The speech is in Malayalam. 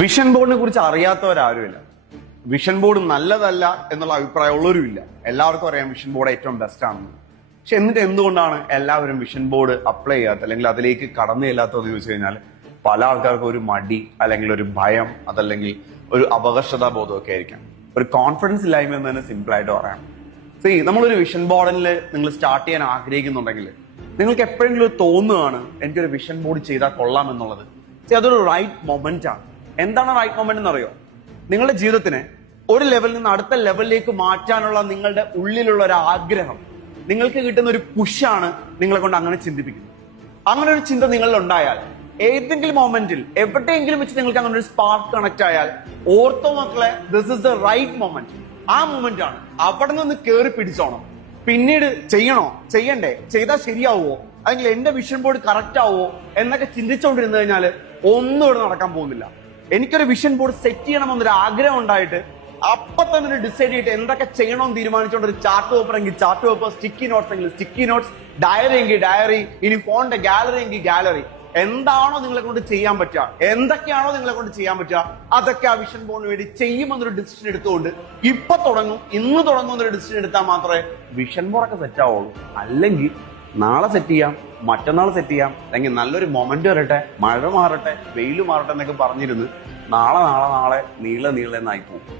വിഷൻ ബോർഡിനെ കുറിച്ച് അറിയാത്തവരാരുമില്ല. വിഷൻ ബോർഡ് നല്ലതല്ല എന്നുള്ള അഭിപ്രായമുള്ളവരുമില്ല. എല്ലാവർക്കും അറിയാം വിഷൻ ബോർഡ് ഏറ്റവും ബെസ്റ്റ് ആണെന്ന്. പക്ഷെ എന്നിട്ട് എന്തുകൊണ്ടാണ് എല്ലാവരും വിഷൻ ബോർഡ് അപ്ലൈ ചെയ്യാത്ത അല്ലെങ്കിൽ അതിലേക്ക് കടന്നു ചെല്ലാത്തതെന്ന് ചോദിച്ചു കഴിഞ്ഞാൽ പല ആൾക്കാർക്കും ഒരു മടി, അല്ലെങ്കിൽ ഒരു ഭയം, അതല്ലെങ്കിൽ ഒരു അപകർഷതാ ബോധമൊക്കെ ആയിരിക്കാം. ഒരു കോൺഫിഡൻസ് ഇല്ലായ്മ എന്ന് തന്നെ സിമ്പിൾ ആയിട്ട് പറയാം. നമ്മളൊരു വിഷൻ ബോർഡിൽ നിങ്ങൾ സ്റ്റാർട്ട് ചെയ്യാൻ ആഗ്രഹിക്കുന്നുണ്ടെങ്കിൽ നിങ്ങൾക്ക് എപ്പോഴെങ്കിലും തോന്നുകയാണ് എനിക്കൊരു വിഷൻ ബോർഡ് ചെയ്താൽ കൊള്ളാം എന്നുള്ളത്. അതൊരു റൈറ്റ് മൊമെന്റ് ആണ്. എന്താണ് റൈറ്റ് മൊമെന്റ് എന്നറിയോ? നിങ്ങളുടെ ജീവിതത്തിനെ ഒരു ലെവലിൽ നിന്ന് അടുത്ത ലെവലിലേക്ക് മാറ്റാനുള്ള നിങ്ങളുടെ ഉള്ളിലുള്ള ഒരു ആഗ്രഹം, നിങ്ങൾക്ക് കിട്ടുന്ന ഒരു പുഷാണ് നിങ്ങളെ കൊണ്ട് അങ്ങനെ ചിന്തിപ്പിക്കുന്നത്. അങ്ങനെ ഒരു ചിന്ത നിങ്ങളിൽ ഉണ്ടായാൽ ഏതെങ്കിലും മൊമെന്റിൽ എവിടെയെങ്കിലും വെച്ച് നിങ്ങൾക്ക് അങ്ങനെ ഒരു സ്പാർക്ക് കണക്ട് ആയാൽ ഓർത്തോ മക്കളെ, this is the right moment. ആ മൊമെന്റ് ആണ്. അവിടെ നിന്ന് കയറി പിടിച്ചോണം. പിന്നീട് ചെയ്യണ്ടേ, ചെയ്താൽ ശരിയാവുമോ, അല്ലെങ്കിൽ എന്റെ വിഷൻ ബോർഡ് കറക്റ്റ് ആവുമോ എന്നൊക്കെ ചിന്തിച്ചുകൊണ്ടിരുന്നു കഴിഞ്ഞാല് ഒന്നും ഇവിടെ നടക്കാൻ പോകുന്നില്ല. എനിക്കൊരു വിഷൻ ബോർഡ് സെറ്റ് ചെയ്യണമെന്നൊരു ആഗ്രഹം ഉണ്ടായിട്ട് അപ്പൊ തന്നെ ഡിസൈഡ് ചെയ്തിട്ട് എന്തൊക്കെ ചെയ്യണമെന്ന് തീരുമാനിച്ചുകൊണ്ട് ഒരു ചാർട്ട് പേപ്പർ എങ്കിൽ ചാർട്ട് പേപ്പർ, സ്റ്റിക്കി നോട്ട്സ് എങ്കിൽ സ്റ്റിക്കി നോട്ട്സ്, ഡയറി എങ്കിൽ ഡയറി, ഇനി ഫോണിന്റെ ഗാലറി എങ്കിൽ ഗാലറി, എന്താണോ നിങ്ങളെ കൊണ്ട് ചെയ്യാൻ പറ്റുക, എന്തൊക്കെയാണോ നിങ്ങളെ കൊണ്ട് ചെയ്യാൻ പറ്റുക അതൊക്കെ ആ വിഷൻ ബോർഡിന് വേണ്ടി ചെയ്യുമെന്നൊരു ഡിസിഷൻ എടുത്തുകൊണ്ട് ഇന്ന് തുടങ്ങും എന്നൊരു ഡിസിഷൻ എടുത്താൽ മാത്രമേ വിഷൻ ബോർഡൊക്കെ സെറ്റ് ആവുള്ളൂ. അല്ലെങ്കിൽ നാളെ സെറ്റ് ചെയ്യാം, മറ്റന്നാൾ സെറ്റ് ചെയ്യാം, അല്ലെങ്കിൽ നല്ലൊരു മൊമെന്റ് വരട്ടെ, മഴ മാറട്ടെ, വെയിൽ മാറട്ടെ എന്നൊക്കെ പറഞ്ഞിരുന്ന് നാളെ നീളെ എന്നായി പോകും.